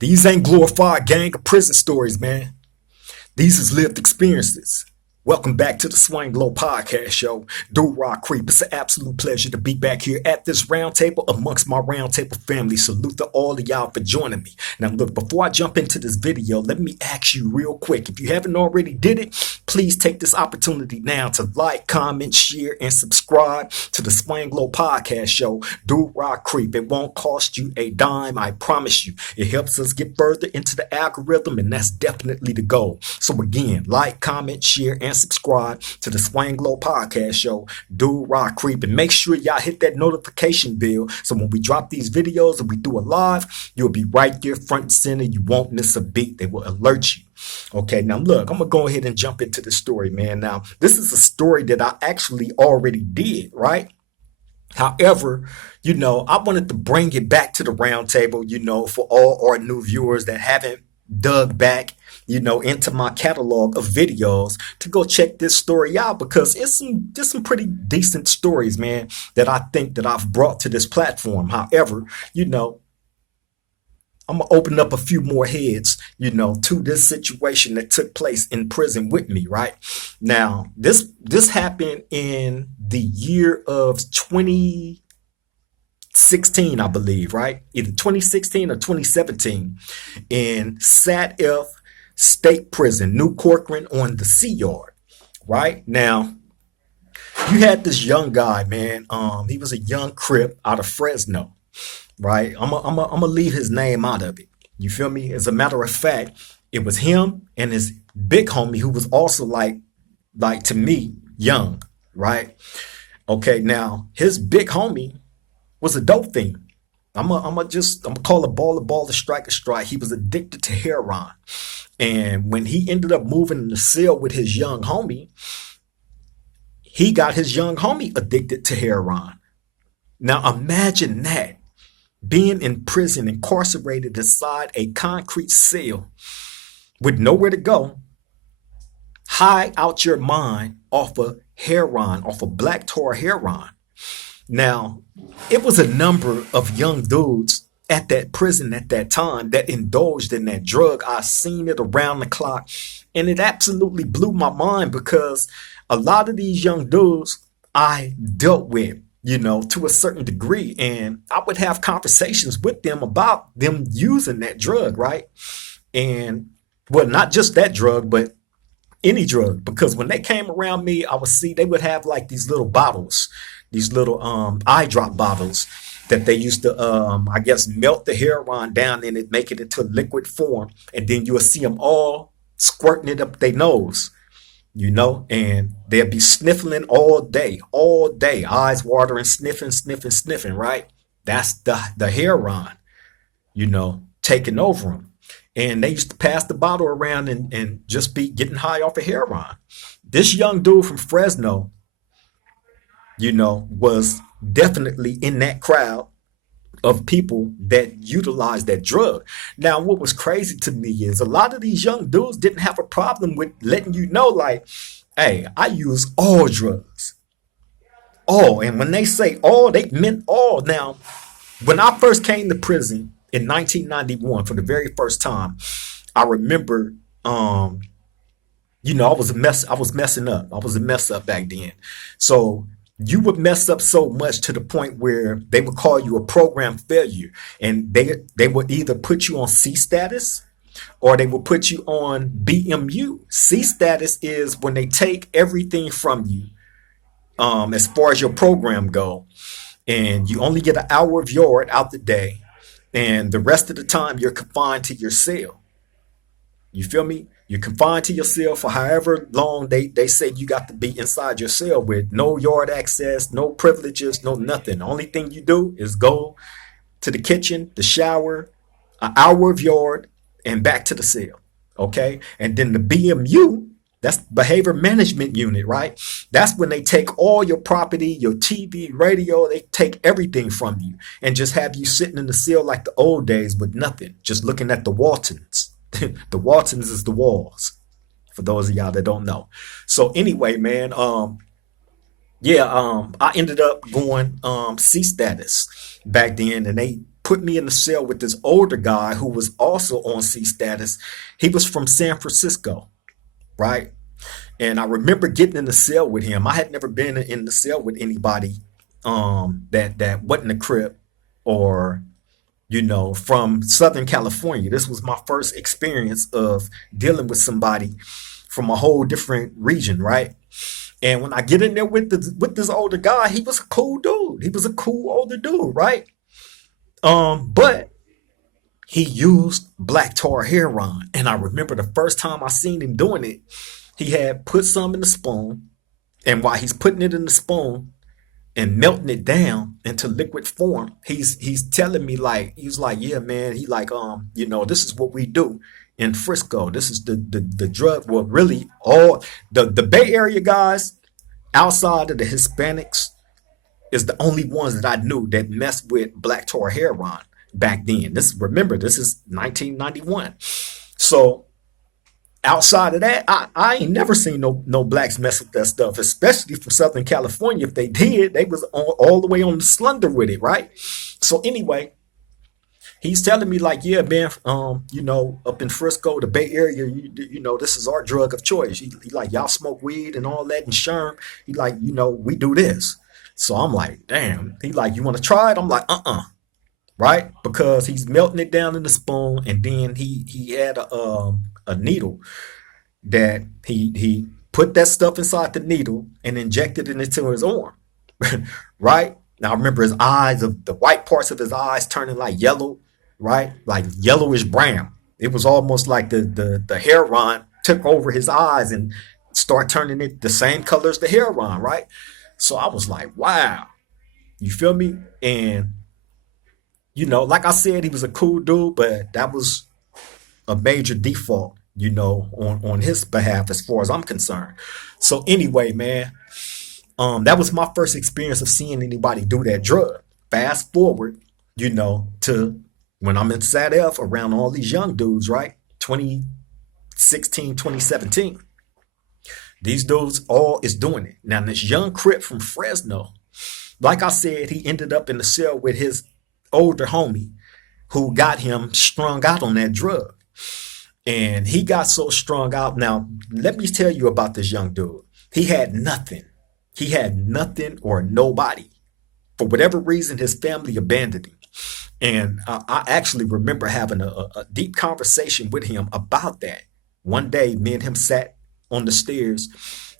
These ain't glorified gang or prison stories, man. These is lived experiences. Welcome back to the Swing Low Podcast Show. Do Rock Creep. It's an absolute pleasure to be back here at this roundtable amongst my roundtable family. Salute to all of y'all for joining me. Now, look, before I jump into this video, let me ask you real quick. If you haven't already did it, please take this opportunity now to like, comment, share, and subscribe to the Swing Low Podcast Show. Do Rock Creep. It won't cost you a dime, I promise you. It helps us get further into the algorithm, and that's definitely the goal. So again, like, comment, share, and subscribe to the Swang Low Podcast Show. Do Rock Creep, and make sure y'all hit that notification bell so when we drop these videos and we do a live, you'll be right there front and center. You won't miss a beat. They will alert you. Okay, now look, I'm gonna go ahead and jump into the story, man. Now, this is a story that I actually already did, right? However, I wanted to bring it back to the round table, for all our new viewers that haven't dug back, into my catalog of videos to go check this story out, because it's just some pretty decent stories, man, that I think that I've brought to this platform. However, I'm gonna open up a few more heads, to this situation that took place in prison with me, right? Now, this happened in the year of 2016, I believe, right? Either 2016 or 2017 in Sat F State Prison, New Corcoran on the Sea Yard, right? Now, you had this young guy, man. He was a young Crip out of Fresno, right? I'm gonna leave his name out of it. You feel me? As a matter of fact, it was him and his big homie who was also like to me, young, right? Okay, now his big homie was a dope fiend. I'm gonna call a ball, a strike. He was addicted to heroin. And when he ended up moving in the cell with his young homie, he got his young homie addicted to heroin. Now imagine that, being in prison, incarcerated inside a concrete cell with nowhere to go, high out your mind off of heroin, off of black tar heroin. Now, it was a number of young dudes at that prison at that time that indulged in that drug. I seen it around the clock, and it absolutely blew my mind, because a lot of these young dudes I dealt with, to a certain degree, and I would have conversations with them about them using that drug, right? And well, not just that drug, but any drug, because when they came around me, I would see they would have like these little bottles, these little eye drop bottles that they used to I guess melt the heroin down in it, make it into liquid form, and then you'll see them all squirting it up their nose, and they'll be sniffling all day, eyes watering, sniffing, right? That's the heroin, taking over them. And they used to pass the bottle around and just be getting high off of heroin. This young dude from Fresno, was definitely in that crowd of people that utilize that drug. Now, what was crazy to me is a lot of these young dudes didn't have a problem with letting you know, like, hey, I use all drugs. All. And when they say all, they meant all. Now, when I first came to prison in 1991 for the very first time, I remember, I was messing up. I was a mess up back then. So you would mess up so much to the point where they would call you a program failure, and they would either put you on C status or they will put you on BMU. C status is when they take everything from you, as far as your program go, and you only get an hour of yard out the day, and the rest of the time you're confined to your cell. You feel me? You're confined to your cell for however long they say you got to be inside your cell, with no yard access, no privileges, no nothing. The only thing you do is go to the kitchen, the shower, an hour of yard, and back to the cell. Okay? And then the BMU, that's behavior management unit, right? That's when they take all your property, your TV, radio, they take everything from you and just have you sitting in the cell like the old days with nothing, just looking at the Waltons. The Waltons is the walls, for those of y'all that don't know. So anyway, man, I ended up going C status back then, and they put me in the cell with this older guy who was also on C status. He was from San Francisco, right? And I remember getting in the cell with him. I had never been in the cell with anybody that wasn't a Crip or from Southern California. This was my first experience of dealing with somebody from a whole different region, right? And when I get in there with this older guy, he was a cool dude. He was a cool older dude, right? But he used black tar heroin. And I remember the first time I seen him doing it, he had put some in the spoon. And while he's putting it in the spoon and melting it down into liquid form, he's telling me like, he's like, yeah, man, he like, this is what we do in Frisco. This is the drug. Well, really all the Bay Area guys outside of the Hispanics is the only ones that I knew that messed with black tar heroin back then. This is 1991. So outside of that, I ain't never seen no blacks mess with that stuff, especially from Southern California. If they did, they was all the way on the slender with it, right? So anyway, he's telling me like, yeah, man, up in Frisco, the Bay Area, this is our drug of choice. He like, y'all smoke weed and all that in Sherm. He like, we do this. So I'm like, damn. He like, you want to try it? I'm like, right? Because he's melting it down in the spoon, and then he had a needle that he put that stuff inside the needle and injected it into his arm, right? Now I remember his eyes, of the white parts of his eyes turning like yellow, right? Like yellowish brown. It was almost like the heroin took over his eyes and start turning it the same color as the heroin, right? So I was like, wow, you feel me? And like I said, he was a cool dude, but that was a major default, on his behalf as far as I'm concerned. So anyway, man, that was my first experience of seeing anybody do that drug. Fast forward, to when I'm in SATF around all these young dudes, right? 2016, 2017. These dudes all is doing it. Now, this young Crip from Fresno, like I said, he ended up in the cell with his older homie who got him strung out on that drug. And he got so strung out. Now, let me tell you about this young dude. He had nothing. He had nothing or nobody. For whatever reason, his family abandoned him. And I actually remember having a deep conversation with him about that. One day, me and him sat on the stairs,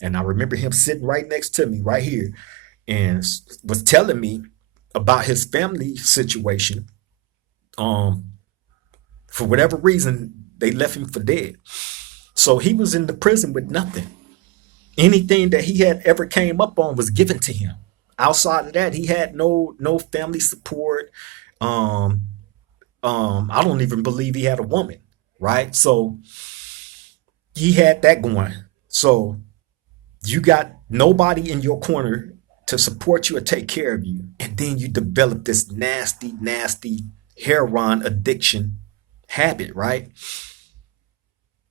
and I remember him sitting right next to me, right here, and was telling me about his family situation. For whatever reason, they left him for dead. So he was in the prison with nothing. Anything that he had ever came up on was given to him. Outside of that, he had no family support. I don't even believe he had a woman, right? So he had that going. So you got nobody in your corner to support you or take care of you. And then you develop this nasty, nasty heroin addiction habit, right?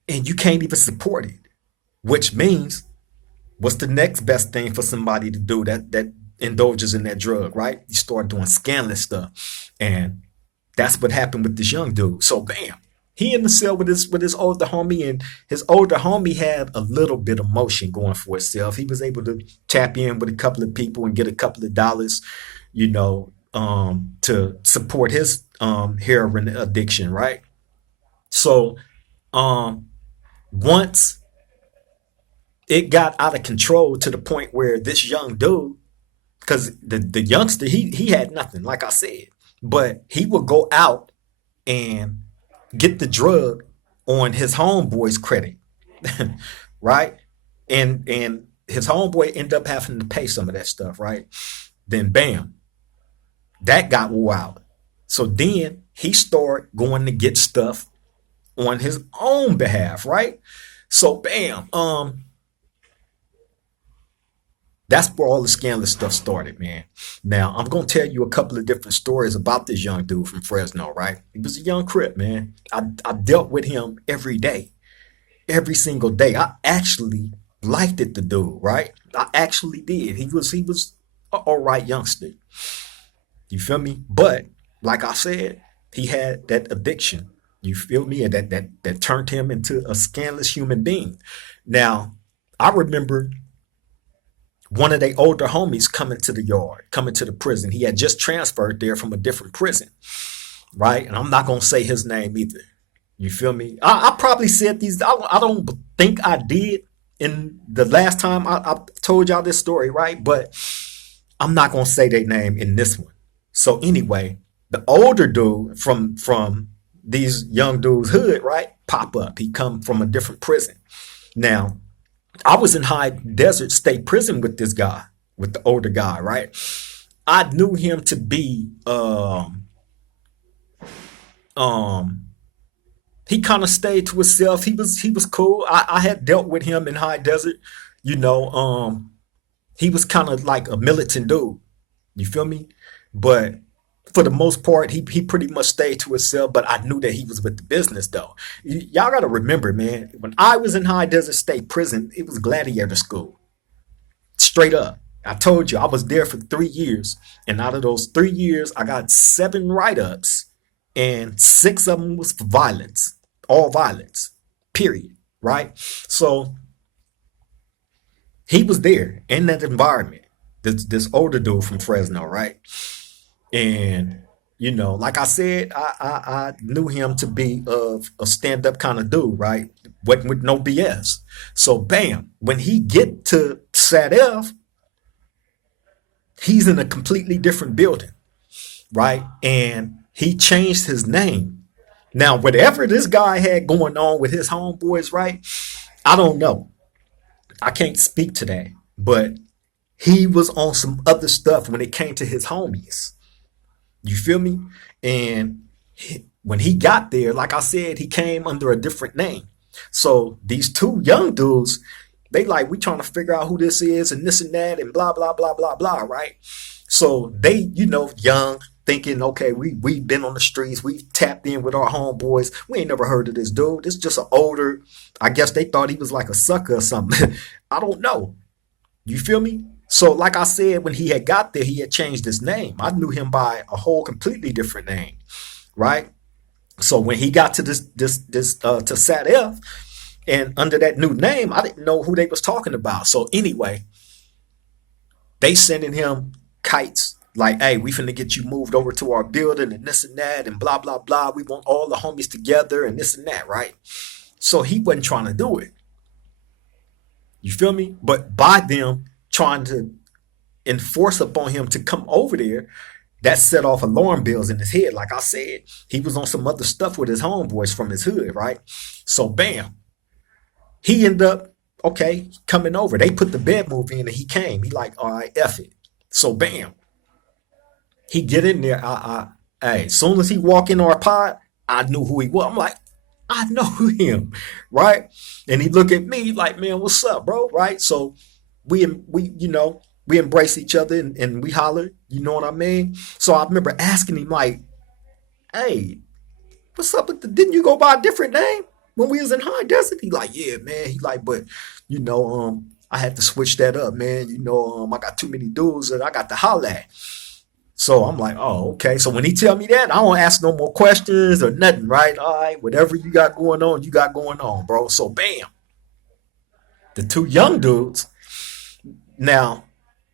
And you can't even support it, which means what's the next best thing for somebody to do that indulges in that drug, right? You start doing scandalous stuff. And that's what happened with this young dude. So bam, he in the cell with his older homie, and his older homie had a little bit of motion going for itself. He was able to tap in with a couple of people and get a couple of dollars, to support his heroin addiction, right? So once it got out of control to the point where this young dude, because the youngster, he had nothing, like I said, but he would go out and get the drug on his homeboy's credit, right? And his homeboy ended up having to pay some of that stuff, right? Then bam, that got wore out. So then he started going to get stuff on his own behalf, right? So bam, that's where all the scandalous stuff started, man. Now, I'm going to tell you a couple of different stories about this young dude from Fresno, right? He was a young Crip, man. I dealt with him every day, every single day. I actually liked it, the dude, right? I actually did. He was an all right youngster. You feel me? But like I said, he had that addiction. You feel me? And that turned him into a scandalous human being. Now, I remember one of the older homies coming to the yard, coming to the prison. He had just transferred there from a different prison, right? And I'm not gonna say his name either. You feel me? I probably said these. I don't think I did in the last time I told y'all this story, right? But I'm not gonna say their name in this one. So anyway, the older dude from these young dudes' hood, right? Pop up. He come from a different prison. Now, I was in High Desert State Prison with this guy, with the older guy, right? I knew him to be um he kind of stayed to himself. He was cool. I had dealt with him in High Desert. You know, he was kind of like a militant dude. You feel me? But for the most part, he pretty much stayed to himself. But I knew that he was with the business though. Y'all got to remember, man. When I was in High Desert State Prison, it was gladiator school. Straight up. I told you I was there for 3 years, and out of those 3 years, I got 7 write-ups, and 6 of them was for violence, all violence. Period. Right. So he was there in that environment. This older dude from Fresno, right? And like I said, I knew him to be of a stand up kind of dude, right? Wasn't with no BS. So bam, when he get to Sadef, he's in a completely different building, right? And he changed his name. Now, whatever this guy had going on with his homeboys, right? I don't know. I can't speak to that, but he was on some other stuff when it came to his homies. You feel me? And when he got there, like I said, he came under a different name. So these two young dudes, they like, we trying to figure out who this is and this and that and blah, blah, blah, blah, blah, right? So they, young, thinking, okay, we've been on the streets, we've tapped in with our homeboys. We ain't never heard of this dude. This is just an older, I guess they thought he was like a sucker or something. I don't know. You feel me? So, like I said, when he had got there, he had changed his name. I knew him by a whole completely different name, right? So when he got to to Sat F, and under that new name, I didn't know who they was talking about. So anyway, they sending him kites like, "Hey, we finna get you moved over to our building and this and that and blah blah blah. We want all the homies together and this and that, right?" So he wasn't trying to do it. You feel me? But by them trying to enforce upon him to come over there, that set off alarm bells in his head. Like I said, he was on some other stuff with his homeboys from his hood, right? So bam, he ended up, okay, coming over. They put the bed move in and he came. He like, all right, F it. So bam, he get in there. Hey, as soon as he walk in our pod, I knew who he was. I'm like, I know him, right? And he look at me like, man, what's up, bro? Right? So we embrace each other and we holler, you know what I mean? So I remember asking him like, hey, what's up with didn't you go by a different name when we was in High Desert? He like, yeah, man. He like, but I had to switch that up, man. I got too many dudes that I got to holler at. So I'm like, oh, okay. So when he tell me that, I don't ask no more questions or nothing, right? All right, whatever you got going on, bro. So bam. The two young dudes. Now,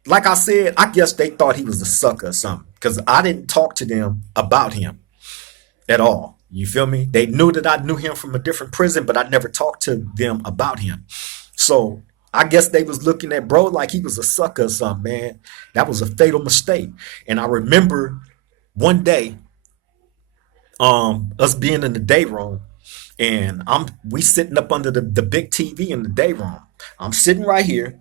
like I said, I guess they thought he was a sucker or something because I didn't talk to them about him at all. You feel me? They knew that I knew him from a different prison, but I never talked to them about him. So I guess they was looking at bro like he was a sucker or something, man. That was a fatal mistake. And I remember one day, us being in the day room, and we sitting up under the big TV in the day room. I'm sitting right here.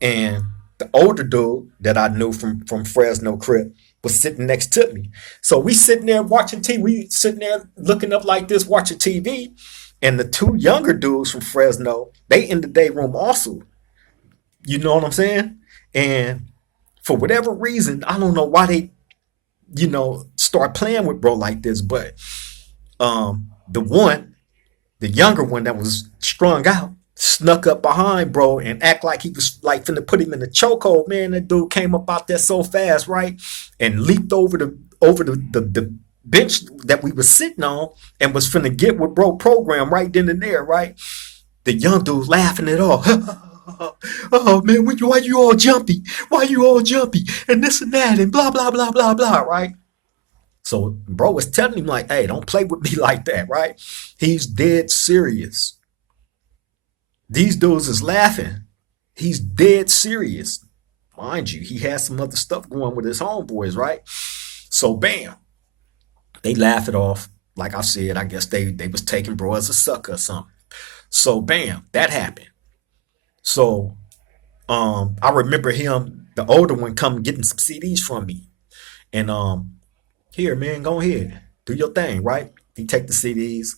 And the older dude that I knew from Fresno Crip was sitting next to me. So we sitting there watching TV. We sitting there looking up like this, watching TV. And the two younger dudes from Fresno, they in the day room also. You know what I'm saying? And for whatever reason, I don't know why they, start playing with bro like this. But the younger one that was strung out, snuck up behind bro and act like he was like finna put him in the chokehold. Man, that dude came up out there so fast, right? And leaped over over the bench that we was sitting on and was finna get with bro program right then and there, right? The young dude laughing it off. Oh man, why you all jumpy? Why you all jumpy? And this and that and blah blah blah blah blah, right? So bro was telling him like, hey, don't play with me like that, right? He's dead serious. These dudes is laughing. He's dead serious. Mind you, he has some other stuff going with his homeboys, right? So bam, they laugh it off. Like I said, I guess they was taking bro as a sucker or something. So bam, that happened. So I remember him, the older one, come getting some CDs from me. And here, man, go ahead. Do your thing, right? He take the CDs,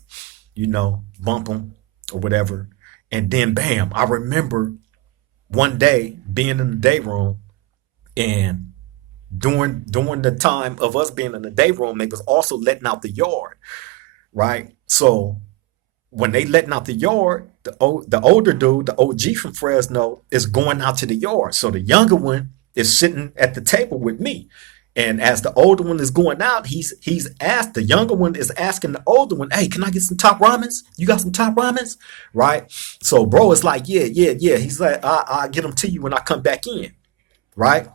bump them or whatever. And then bam, I remember one day being in the day room, and during the time of us being in the day room, they was also letting out the yard, right? So when they letting out the yard, the older dude, the OG from Fresno, is going out to the yard. So the younger one is sitting at the table with me. And as the older one is going out, the younger one is asking the older one, hey, can I get some top ramens? You got some top ramens? Right? So bro is like, yeah. He's like, I'll get them to you when I come back in. Right?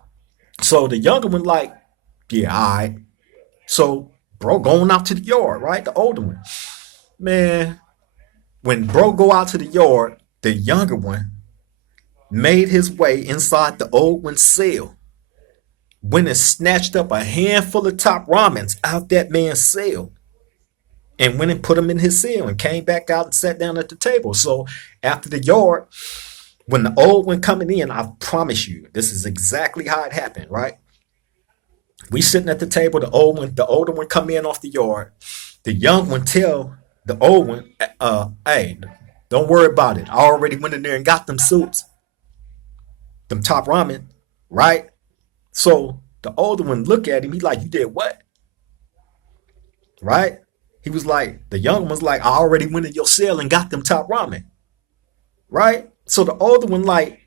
So the younger one like, yeah, all right. So bro going out to the yard, right? The older one. Man, when bro go out to the yard, the younger one made his way inside the old one's cell. Went and snatched up a handful of top ramens out that man's cell and went and put them in his cell and came back out and sat down at the table. So after the yard, when the old one coming in, I promise you, this is exactly how it happened, right? We sitting at the table, the older one come in off the yard. The young one tell the old one, hey, don't worry about it. I already went in there and got them soups, them top ramen, right? So the older one look at him, he like, you did what? Right? He was like, the young one's like, I already went in your cell and got them top ramen. Right? So the older one like,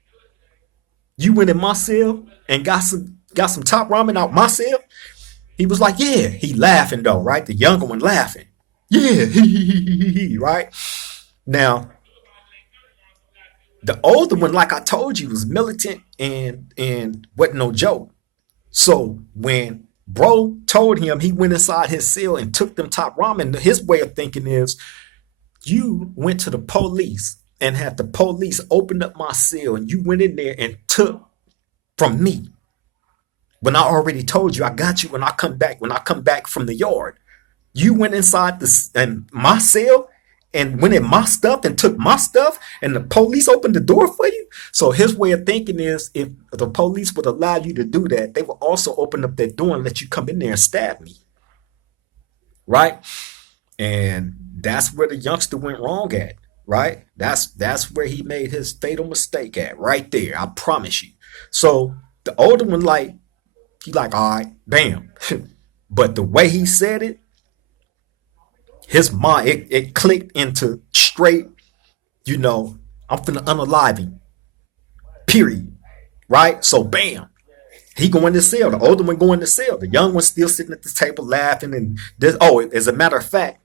you went in my cell and got some top ramen out my cell? He was like, yeah. He laughing though, right? The younger one laughing. Yeah, right? Now, the older one, like I told you, was militant and wasn't no joke. So when bro told him he went inside his cell and took them top ramen, his way of thinking is, you went to the police and had the police open up my cell and you went in there and took from me. When I already told you I got you when I come back from the yard. You went inside my cell and went in my stuff and took my stuff, and the police opened the door for you. So his way of thinking is, if the police would allow you to do that, they would also open up their door and let you come in there and stab me. Right? And that's where the youngster went wrong at, right? That's where he made his fatal mistake at, right there. I promise you. So the older one, he like, all right, bam. But the way he said it, his mind, it clicked into straight, I'm finna unalive him. Period. Right? So bam. He going to cell. The older one going to cell. The young one still sitting at the table laughing. And as a matter of fact,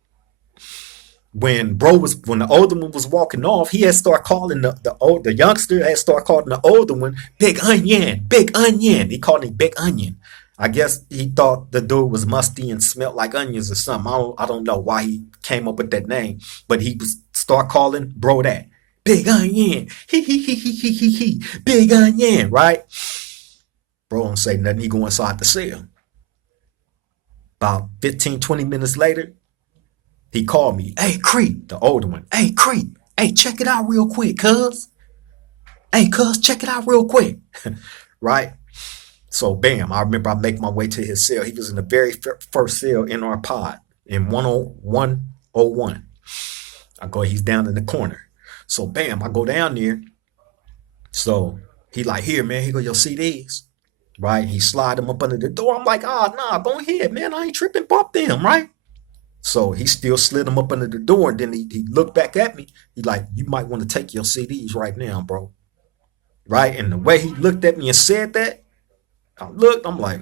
when the older one was walking off, he had started calling the youngster had started calling the older one Big Onion, Big Onion. He called him Big Onion. I guess he thought the dude was musty and smelled like onions or something. I don't know why he came up with that name, but he was start calling bro that Big Onion. He. Big Onion, right? Bro don't say nothing. He go inside the cell. About 15, 20 minutes later, he called me. Hey, Crip, the older one. Hey, Crip. Hey, check it out real quick, cuz. Hey, cuz, check it out real quick. Right? So, bam, I remember I make my way to his cell. He was in the very first cell in our pod in 101. He's down in the corner. So, bam, I go down there. So, he like, here, man, here go your CDs. Right? He slide them up under the door. I'm like, nah, go ahead, man. I ain't tripping, bump them, right? So, he still slid them up under the door. And then he looked back at me. He like, you might want to take your CDs right now, bro. Right? And the way he looked at me and said that, I looked, I'm like,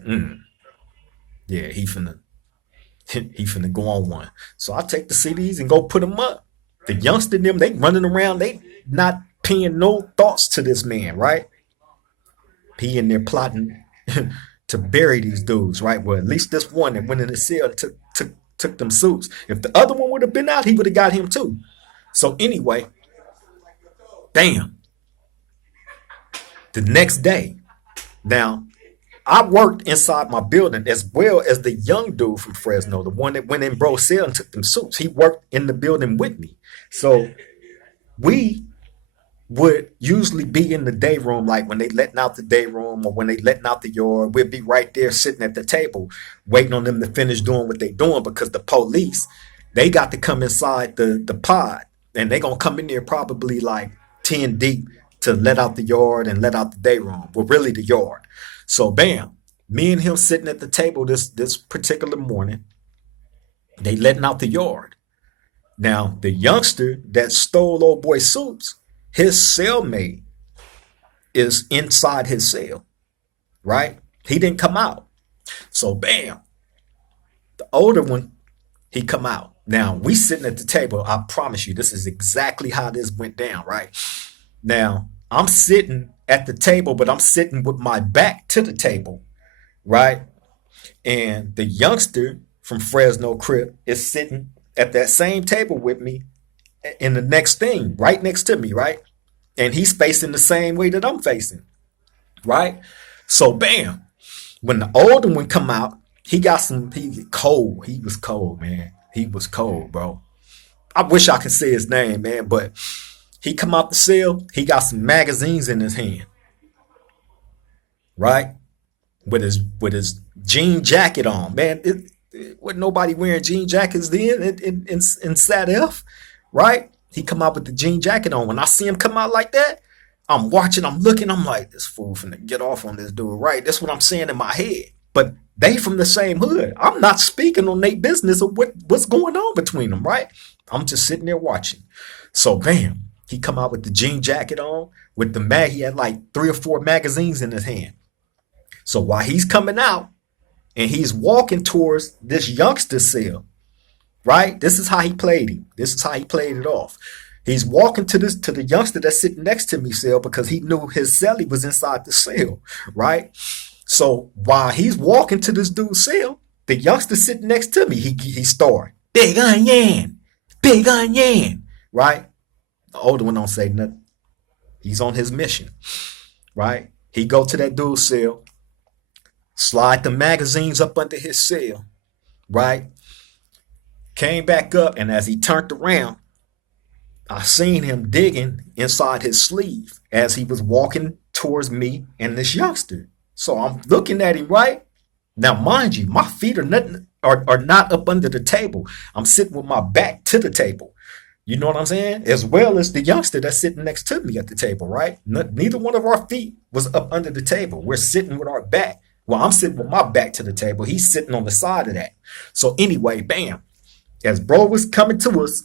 Yeah, he finna go on one. So I take the CDs and go put them up. The youngster them, they running around, they not paying no thoughts to this man, right? He in there plotting to bury these dudes, right? Well, at least this one that went in the cell and took them suits. If the other one would have been out, he would have got him too. So anyway, damn. The next day, now I worked inside my building as well as the young dude from Fresno, the one that went in bro's cell and took them suits. He worked in the building with me. So we would usually be in the day room, like when they letting out the day room or when they letting out the yard, we'd be right there sitting at the table, waiting on them to finish doing what they doing because the police, they got to come inside the pod and they gonna come in there probably like 10 deep to let out the yard and let out the day room. Well, really the yard. So bam, me and him sitting at the table this particular morning, they letting out the yard. Now, the youngster that stole old boy suits, his cellmate is inside his cell, right? He didn't come out. So bam, the older one, he come out. Now, we sitting at the table. I promise you, this is exactly how this went down, right? Now, I'm sitting at the table, but I'm sitting with my back to the table, right? And the youngster from Fresno Crip is sitting at that same table with me in the next thing, right next to me, right? And he's facing the same way that I'm facing, right? So bam, when the older one come out, he cold. He was cold, man. He was cold, bro. I wish I could say his name, man, but he come out the cell, he got some magazines in his hand, right? With his jean jacket on, man. Wasn't nobody wearing jean jackets then in Sat F, right? He come out with the jean jacket on. When I see him come out like that, I'm watching, I'm looking, I'm like, this fool finna get off on this dude, right? That's what I'm saying in my head. But they from the same hood. I'm not speaking on their business of what's going on between them, right? I'm just sitting there watching. So bam, he come out with the jean jacket on, with the mag. He had like 3 or 4 magazines in his hand. So while he's coming out and he's walking towards this youngster cell, right? This is how he played him. This is how he played it off. He's walking to the youngster that's sitting next to me cell because he knew his cellie was inside the cell, right? So while he's walking to this dude's cell, the youngster sitting next to me, he started, Big Onion, Big Onion, right? The older one don't say nothing. He's on his mission, right? He go to that dude's cell, slide the magazines up under his cell, right? Came back up, and as he turned around, I seen him digging inside his sleeve as he was walking towards me and this youngster. So I'm looking at him, right? Now, mind you, my feet are not up under the table. I'm sitting with my back to the table. You know what I'm saying? As well as the youngster that's sitting next to me at the table, right? Neither one of our feet was up under the table. We're sitting with our back. Well, I'm sitting with my back to the table. He's sitting on the side of that. So anyway, bam. As bro was coming to us,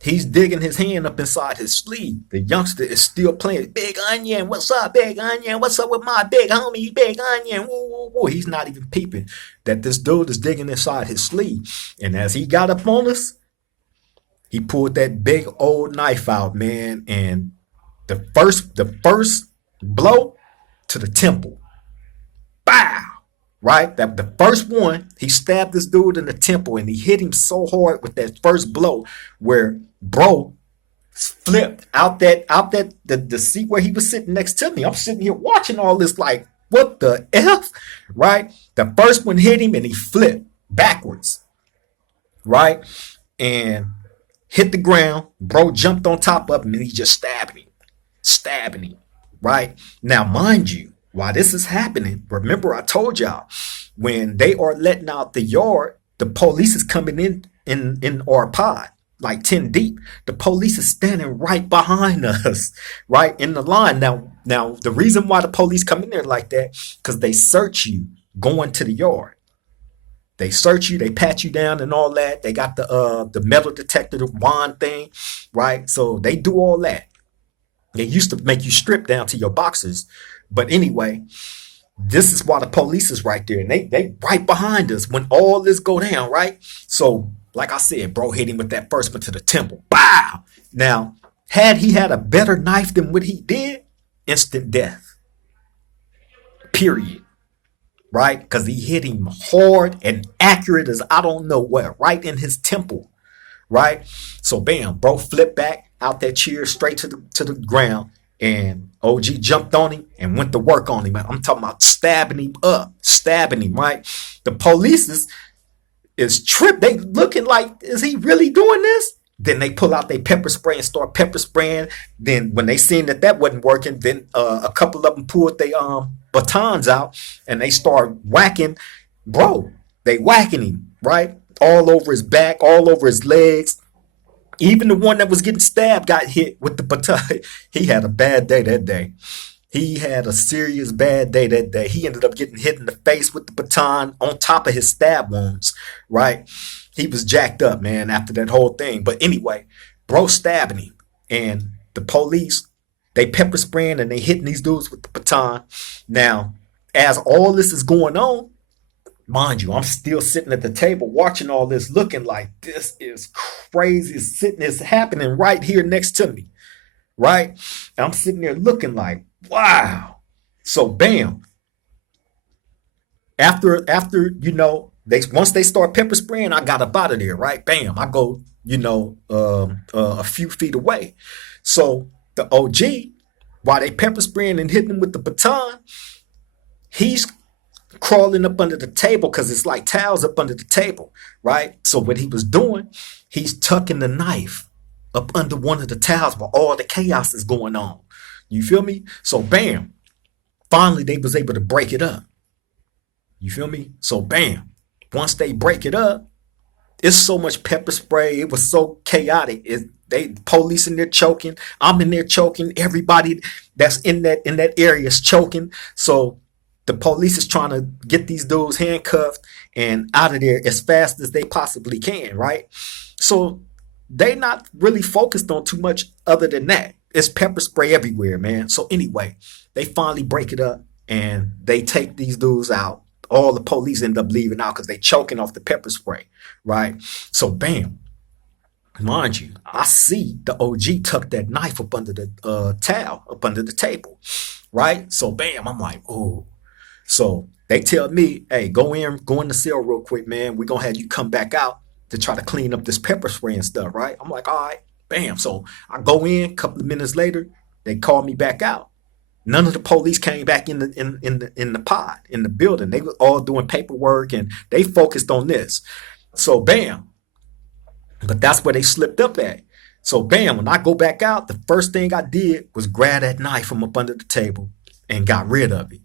he's digging his hand up inside his sleeve. The youngster is still playing, Big Onion, what's up, Big Onion? What's up with my big homie, Big Onion? Woo, woo, woo. He's not even peeping that this dude is digging inside his sleeve. And as he got up on us, he pulled that big old knife out, man. And the first blow to the temple. Bow! Right? That the first one, he stabbed this dude in the temple and he hit him so hard with that first blow where bro flipped out the seat where he was sitting next to me. I'm sitting here watching all this like, what the F? Right? The first one hit him and he flipped backwards. Right? And hit the ground. Bro jumped on top of him and he just stabbing him. Right? Now, mind you, while this is happening, remember I told y'all, when they are letting out the yard, the police is coming in our pod, like 10 deep. The police is standing right behind us, right in the line. Now the reason why the police come in there like that, because they search you going to the yard. They search you, they pat you down and all that. They got the metal detector, the wand thing, right? So they do all that. They used to make you strip down to your boxers. But anyway, This is why the police is right there, and they right behind us when all this go down, right? So, like I said, bro hit him with that first one to the temple. Bow. Now, had he had a better knife than what he did, instant death. Period. Right? Because he hit him hard and accurate as I don't know where, right in his temple. Right? So bam, bro flipped back out that chair straight to the ground. And OG jumped on him and went to work on him. I'm talking about stabbing him up, stabbing him, right? The police is tripped. They looking like, is he really doing this? Then they pull out their pepper spray and start pepper spraying. Then when they seen that wasn't working, then a couple of them pulled their batons out and they start whacking. Bro, they whacking him, right? All over his back, all over his legs. Even the one that was getting stabbed got hit with the baton. He had a bad day that day. He had a serious bad day that day. He ended up getting hit in the face with the baton on top of his stab wounds, right? He was jacked up, man, after that whole thing. But anyway, bro stabbing him. And the police, they pepper spraying and they hitting these dudes with the baton. Now, as all this is going on, mind you, I'm still sitting at the table watching all this, looking like this is crazy. It's happening right here next to me, right? And I'm sitting there looking like, wow. So bam. After they once they start pepper spraying, I got up out of there, right? Bam. I go, a few feet away. So the OG, while they pepper spraying and hitting him with the baton, he's crawling up under the table because it's like towels up under the table, right? So what he was doing, he's tucking the knife up under one of the towels while all the chaos is going on. You feel me? So bam, finally they was able to break it up. You feel me? So bam, once they break it up, it's so much pepper spray. It was so chaotic. They police in there choking. I'm in there choking. Everybody that's in that area is choking. So the police is trying to get these dudes handcuffed and out of there as fast as they possibly can, right? So they not really focused on too much other than that. It's pepper spray everywhere, man. So anyway, they finally break it up and they take these dudes out. All the police end up leaving out because they choking off the pepper spray, right? So bam, mind you, I see the OG tuck that knife up under the towel, up under the table, right? So bam, I'm like, oh. So they tell me, hey, go in the cell real quick, man. We're going to have you come back out to try to clean up this pepper spray and stuff, right? I'm like, all right, bam. So I go in, a couple of minutes later, they call me back out. None of the police came back in the pod, in the building. They were all doing paperwork and they focused on this. So bam. But that's where they slipped up at. So bam, when I go back out, the first thing I did was grab that knife from up under the table and got rid of it.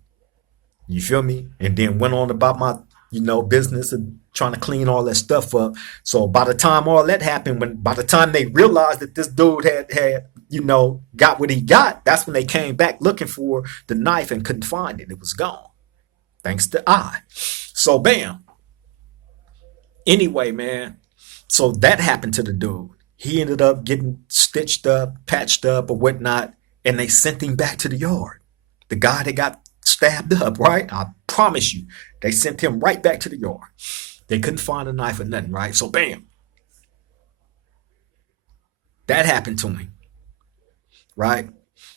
You feel me? And then went on about my, business and trying to clean all that stuff up. So by the time all that happened, by the time they realized that this dude had got what he got, that's when they came back looking for the knife and couldn't find it. It was gone. Thanks to I. So bam. Anyway, man. So that happened to the dude. He ended up getting stitched up, patched up or whatnot, and they sent him back to the yard. The guy that got stabbed up, right? I promise you, they sent him right back to the yard. They couldn't find a knife or nothing, right? So bam, that happened to him, right?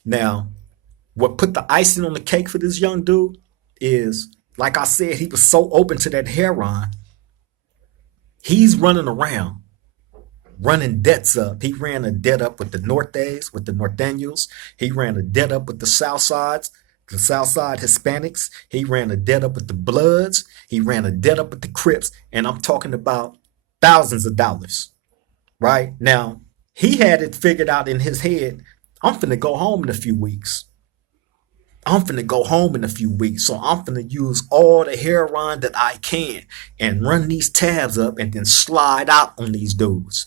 Now, what put the icing on the cake for this young dude is, like I said, he was so open to that heroin. He's running around, running debts up. He ran a debt up with the Nortes, with the Norteños. He ran a debt up with the Southside Hispanics. He ran a debt up with the Bloods. He ran a debt up with the Crips. And I'm talking about thousands of dollars, right? Now, he had it figured out in his head. I'm finna go home in a few weeks. So I'm finna use all the heroin that I can and run these tabs up and then slide out on these dudes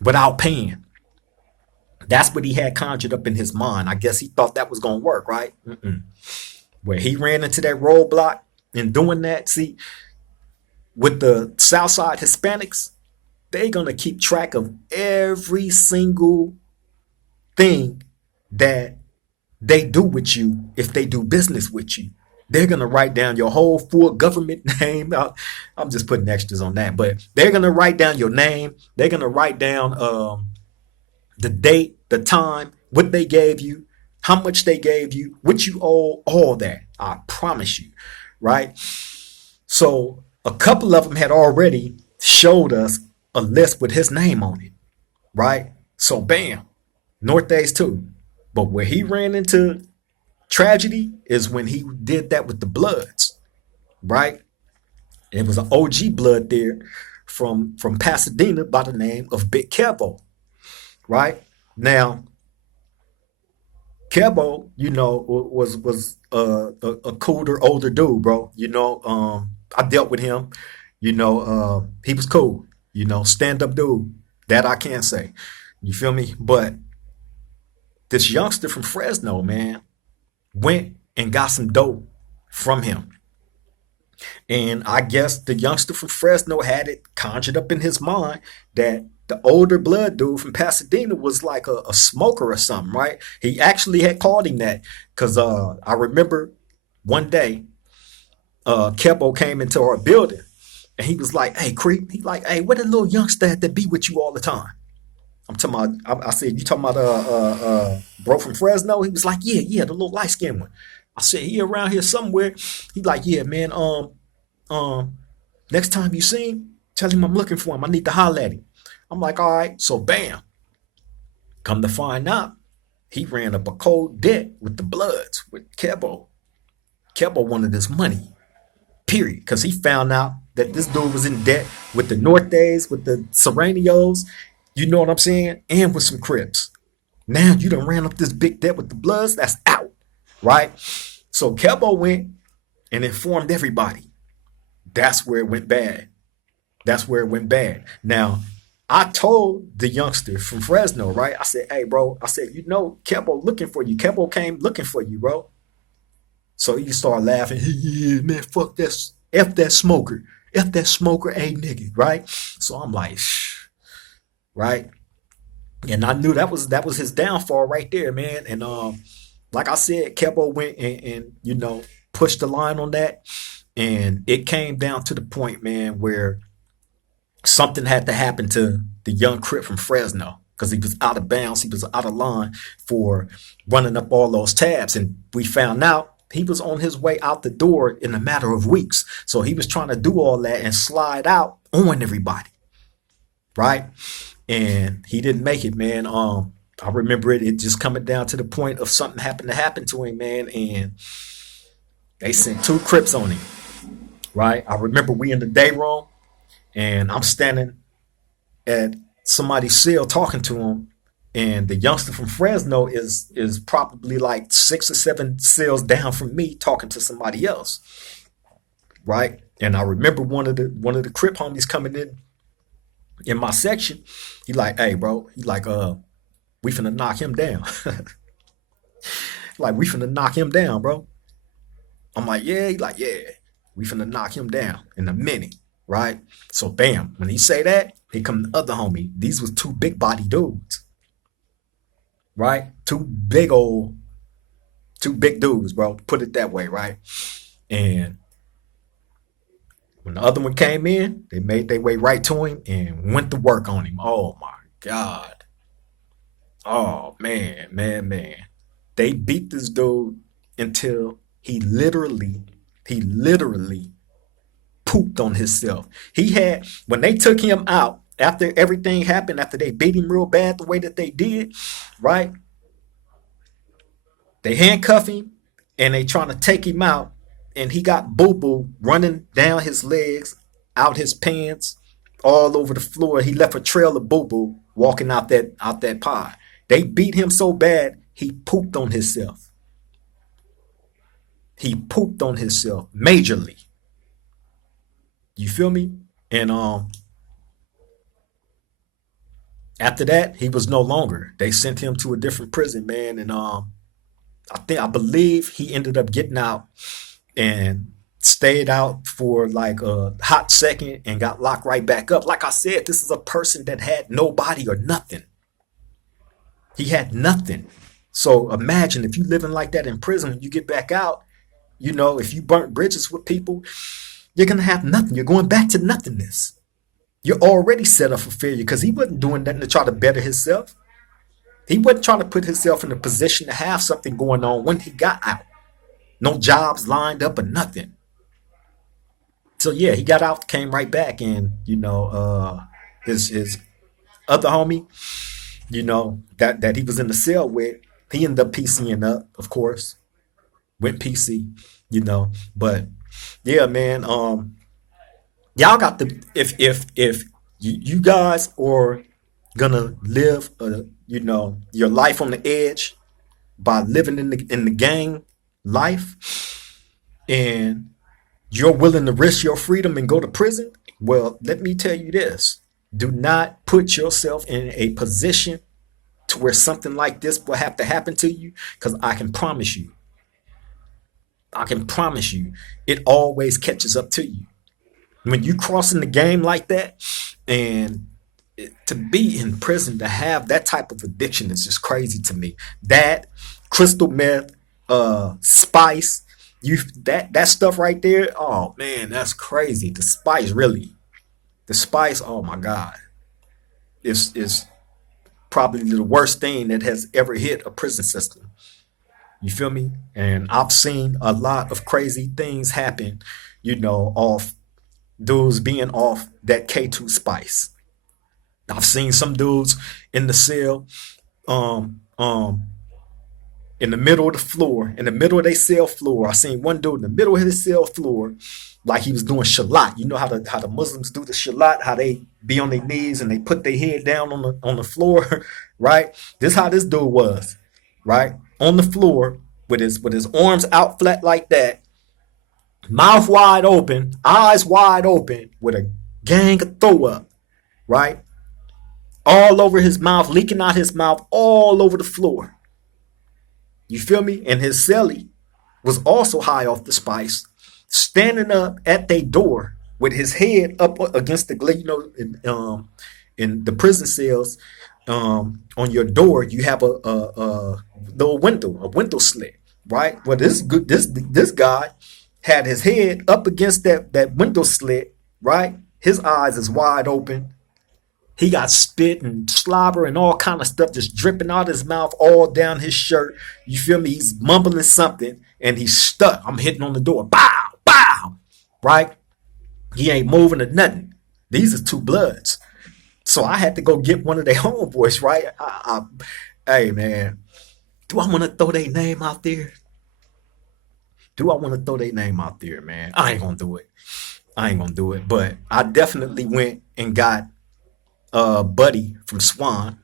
without paying. That's what he had conjured up in his mind. I guess he thought that was going to work, right? Where he ran into that roadblock and doing that, see, with the Southside Hispanics, they're going to keep track of every single thing that they do with you if they do business with you. They're going to write down your whole full government name. I'm just putting extras on that, but they're going to write down your name. They're going to write down the date, the time, what they gave you, how much they gave you, what you owe, all that. I promise you, right? So a couple of them had already showed us a list with his name on it, right? So bam, Northeast too. But where he ran into tragedy is when he did that with the Bloods, right? It was an OG Blood there from Pasadena by the name of Big Kevo, right? Now, Kevo, was a cooler, older dude, bro. I dealt with him. He was cool. Stand up dude. That I can say. You feel me? But this youngster from Fresno, man, went and got some dope from him. And I guess the youngster from Fresno had it conjured up in his mind that the older blood dude from Pasadena was like a smoker or something, right? He actually had called him that because I remember one day Kepo came into our building and he was like, "Hey, Crip," he like, "Hey, what a little youngster that be with you all the time?" I'm talking about. I said, "You talking about bro from Fresno?" He was like, "Yeah, the little light skinned one." I said, "He around here somewhere." He like, "Yeah, man. Um, next time you see him, tell him I'm looking for him. I need to holler at him." I'm like, "All right." So bam, come to find out, he ran up a cold debt with the Bloods with Kebo. Kebo wanted his money, period, because he found out that this dude was in debt with the Nortes, with the Serranios. You know what I'm saying? And with some Crips. Now you done ran up this big debt with the Bloods. That's out, right? So Kebo went and informed everybody. That's where it went bad. That's where it went bad. Now, I told the youngster from Fresno, right? I said, "Hey, bro," I said, Kebo looking for you. Kebo came looking for you, bro. So he started laughing. "Yeah, man, fuck that. F that smoker. F that smoker, a nigga," right? So I'm like, shh, right? And I knew that was his downfall right there, man. And like I said, Kebo went and pushed the line on that. And it came down to the point, man, where something had to happen to the young Crip from Fresno because he was out of bounds. He was out of line for running up all those tabs. And we found out he was on his way out the door in a matter of weeks. So he was trying to do all that and slide out on everybody, right? And he didn't make it, man. I remember it just coming down to the point of something happened to happen to him, man. And they sent 2 Crips on him, right? I remember we in the day room and I'm standing at somebody's cell talking to him, and the youngster from Fresno is probably like 6 or 7 cells down from me talking to somebody else, right? And I remember one of the Crip homies coming in my section. He like, "Hey, bro," he like, "we finna knock him down." Like, "We finna knock him down, bro." I'm like, "Yeah." He like, "Yeah, we finna knock him down in a minute." Right? So bam, when he say that, here come the other homie. These was 2 big body dudes. Right? 2 big dudes, bro. Put it that way, right? And when the other one came in, they made their way right to him and went to work on him. Oh my God. Oh man. They beat this dude until he literally pooped on himself. He had, when they took him out, after everything happened, after they beat him real bad the way that they did, right? They handcuff him and they trying to take him out, and he got boo-boo running down his legs, out his pants, all over the floor. He left a trail of boo-boo walking out that pod. They beat him so bad he pooped on himself. He pooped on himself majorly. You feel me? And after that, he was no longer. They sent him to a different prison, man. And I believe he ended up getting out and stayed out for like a hot second and got locked right back up. Like I said, this is a person that had nobody or nothing. He had nothing. So imagine if you living like that in prison, when you get back out, if you burnt bridges with people, you're going to have nothing. You're going back to nothingness. You're already set up for failure because he wasn't doing nothing to try to better himself. He wasn't trying to put himself in a position to have something going on when he got out. No jobs lined up or nothing. So yeah, he got out, came right back, and his other homie, that he was in the cell with, he ended up PCing up, of course, went PC, but yeah, man, y'all got the if you guys are gonna live your life on the edge by living in the gang life, and you're willing to risk your freedom and go to prison, well, let me tell you this: do not put yourself in a position to where something like this will have to happen to you, because I can promise you, it always catches up to you when you crossing the game like that. And to be in prison, to have that type of addiction is just crazy to me. That crystal meth, spice, that stuff right there. Oh man, that's crazy. The spice, really, the spice. Oh my god, it's probably the worst thing that has ever hit a prison system. You feel me? And I've seen a lot of crazy things happen, off dudes being off that K2 spice. I've seen some dudes in the cell, um, um, in the middle of the floor, in the middle of their cell floor. I seen one dude in the middle of his cell floor, like he was doing shalat. You know how the Muslims do the shalat, how they be on their knees and they put their head down on the floor, right? This how this dude was, right? On the floor with his arms out flat like that, mouth wide open, eyes wide open, with a gang of throw up, right? All over his mouth, leaking out his mouth, all over the floor. You feel me? And his cellie was also high off the spice, standing up at their door with his head up against the glass. In the prison cells, on your door, you have a little window, a window slit, right? Well, this guy had his head up against that window slit, right? His eyes is wide open. He got spit and slobber and all kind of stuff just dripping out his mouth, all down his shirt. You feel me? He's mumbling something and he's stuck. I'm hitting on the door. Bow, bow, right? He ain't moving or nothing. These are two bloods. So I had to go get one of their homeboys, right? Hey, man, do I want to throw their name out there? Do I want to throw their name out there, man? I ain't going to do it. But I definitely went and got Buddy from Swan,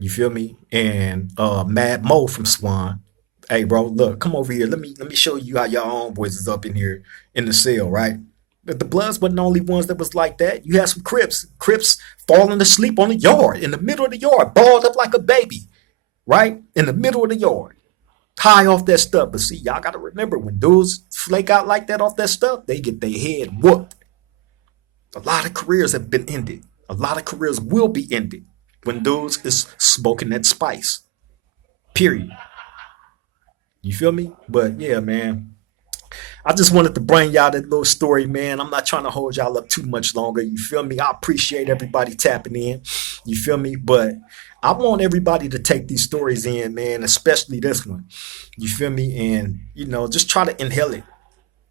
you feel me, and Mad Mo from Swan. Hey, bro, look, come over here. Let me show you how y'all homeboys is up in here in the cell, right? But the Bloods wasn't the only ones that was like that. You had some Crips falling asleep on the yard, in the middle of the yard, balled up like a baby, right? In the middle of the yard, high off that stuff. But see, y'all got to remember, when dudes flake out like that off that stuff, they get their head whooped. A lot of careers have been ended. A lot of careers will be ended when dudes is smoking that spice. Period. You feel me? But yeah, man. I just wanted to bring y'all that little story, man. I'm not trying to hold y'all up too much longer. You feel me? I appreciate everybody tapping in. You feel me? But I want everybody to take these stories in, man, especially this one. You feel me? And, just try to inhale it.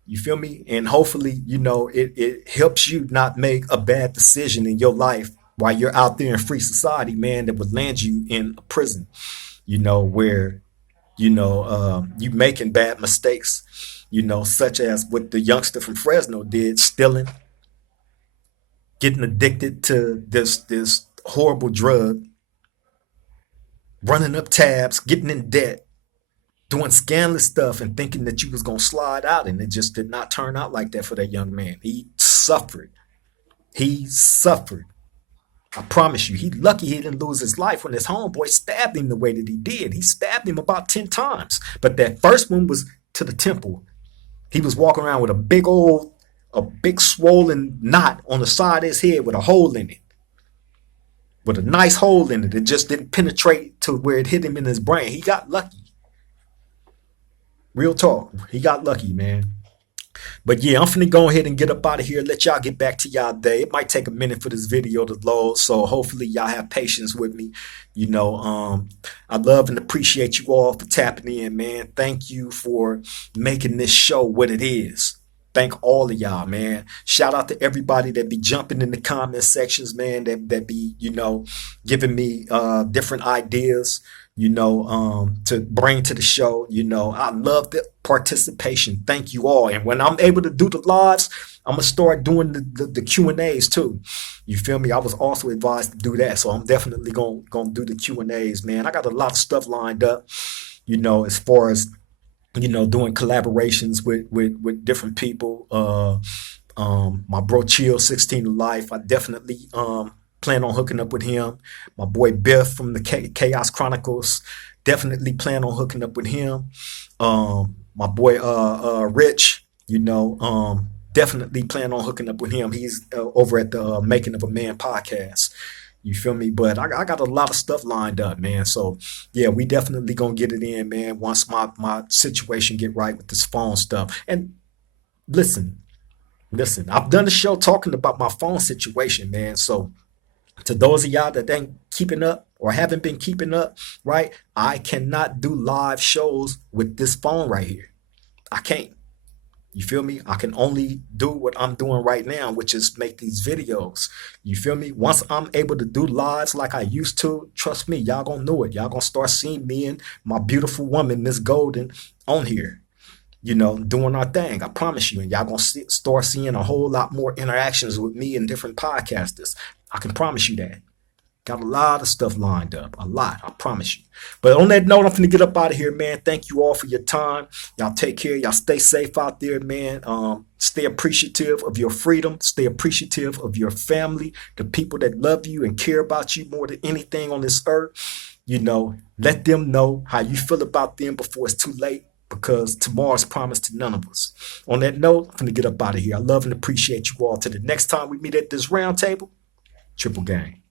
You feel me? And hopefully, it helps you not make a bad decision in your life while you're out there in free society, man, that would land you in a prison, where, you making bad mistakes, such as what the youngster from Fresno did, stealing, getting addicted to this horrible drug, running up tabs, getting in debt, doing scandalous stuff and thinking that you was going to slide out, and it just did not turn out like that for that young man. He suffered. I promise you, he lucky he didn't lose his life when his homeboy stabbed him the way that he did. He stabbed him about 10 times. But that first one was to the temple. He was walking around with a big swollen knot on the side of his head with a hole in it. With a nice hole in it. It just didn't penetrate to where it hit him in his brain. He got lucky. Real talk. He got lucky, man. But yeah, I'm finna go ahead and get up out of here. Let y'all get back to y'all day. It might take a minute for this video to load, so hopefully y'all have patience with me. I love and appreciate you all for tapping in, man. Thank you for making this show what it is. Thank all of y'all, man. Shout out to everybody that be jumping in the comment sections, man. That be, giving me different ideas, to bring to the show. I love the participation. Thank you all. And when I'm able to do the lives, I'm gonna start doing the Q&As too. You feel me? I was also advised to do that, so I'm definitely gonna do the Q&As, man. I got a lot of stuff lined up, as far as doing collaborations with different people. My bro Chill 16 to Life, I definitely plan on hooking up with him. My boy Biff from the Chaos Chronicles, definitely plan on hooking up with him. My boy Rich, definitely plan on hooking up with him. He's over at the Making of a Man podcast. You feel me? But I got a lot of stuff lined up, man. So yeah, we definitely gonna get it in, man, once my situation get right with this phone stuff. And listen, I've done a show talking about my phone situation, man. So to those of y'all that ain't keeping up or haven't been keeping up, right? I cannot do live shows with this phone right here. I can't. You feel me? I can only do what I'm doing right now, which is make these videos. You feel me? Once I'm able to do lives like I used to, trust me, y'all gonna know it. Y'all gonna start seeing me and my beautiful woman, Miss Golden, on here, doing our thing. I promise you. And y'all gonna start seeing a whole lot more interactions with me and different podcasters. I can promise you that. Got a lot of stuff lined up. A lot, I promise you. But on that note, I'm finna get up out of here, man. Thank you all for your time. Y'all take care. Y'all stay safe out there, man. Stay appreciative of your freedom. Stay appreciative of your family, the people that love you and care about you more than anything on this earth. Let them know how you feel about them before it's too late, because tomorrow's promised to none of us. On that note, I'm finna get up out of here. I love and appreciate you all. Till the next time we meet at this round table, Triple Gang.